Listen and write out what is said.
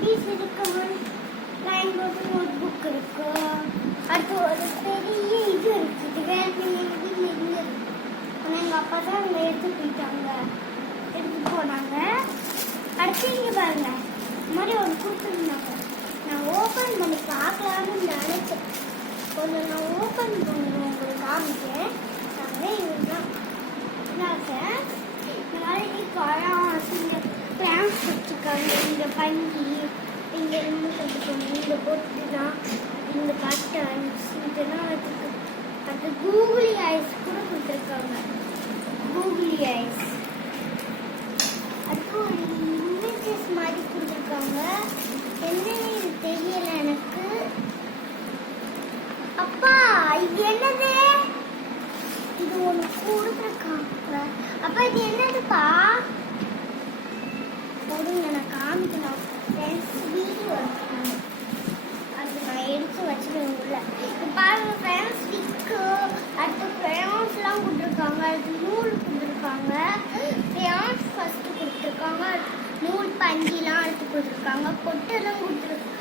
Piece இருக்கு, line போட்டு note book இருக்கு. அடுத்து ஒரு பெரிய இது இருக்கு. இது வேறு இருக்கு. ஆனால் எங்கள் அப்பா தான் அங்கே எடுத்துட்டு போனாங்க. அடுத்து இங்கே பாருங்க, இந்த மாதிரி ஒரு கொடுத்துருந்தாங்க. நான் ஓப்பன் பண்ணி பார்க்கலான்னு நினைச்சேன். கொஞ்சம் நான் ஓப்பன் பண்ணி உங்களுக்கு காமிச்சேன். இதுதான் இந்த மாதிரி கிராம்ஸ் வச்சுருக்காங்க. இந்த பங்கி இங்கே இருந்து கொடுத்துருக்காங்க. இங்கே போட்டுதான் இந்த பட்டன்ஸ் இதெல்லாம் வச்சுருக்கு. அது கூகுளி ஐஸ் கூட கொடுத்துருக்காங்க. கூகுளி ஐஸ் அதுக்கு ஒரு இமேஜஸ் மாதிரி கொடுத்துருக்காங்க. என்னன்னு இது தெரியல எனக்கு. அப்பா இது என்னது? இது ஒன்று கொடுத்துருக்காங்க. அப்பா இது என்னதுப்பா? கொடுங்க, நான் காமிக்கணும். ஃப்ரெண்ட்ஸ் வீடியோ வச்சுருக்காங்க. அது நான் எடுத்து வச்சுருவேன் உள்ள. இப்போ பாருங்க ஃப்ரெண்ட்ஸ், ஸ்டிக்கு அடுத்து க்ரையான்ஸ்லாம் கொடுத்துருக்காங்க. அடுத்து நூல் கொடுத்துருக்காங்க. க்ரையான்ஸ் ஃபஸ்ட்டு கொடுத்துருக்காங்க. நூல் பஞ்சிலாம் எடுத்து கொடுத்துருக்காங்க. பொட்டெல்லாம் கொடுத்துருக்காங்க.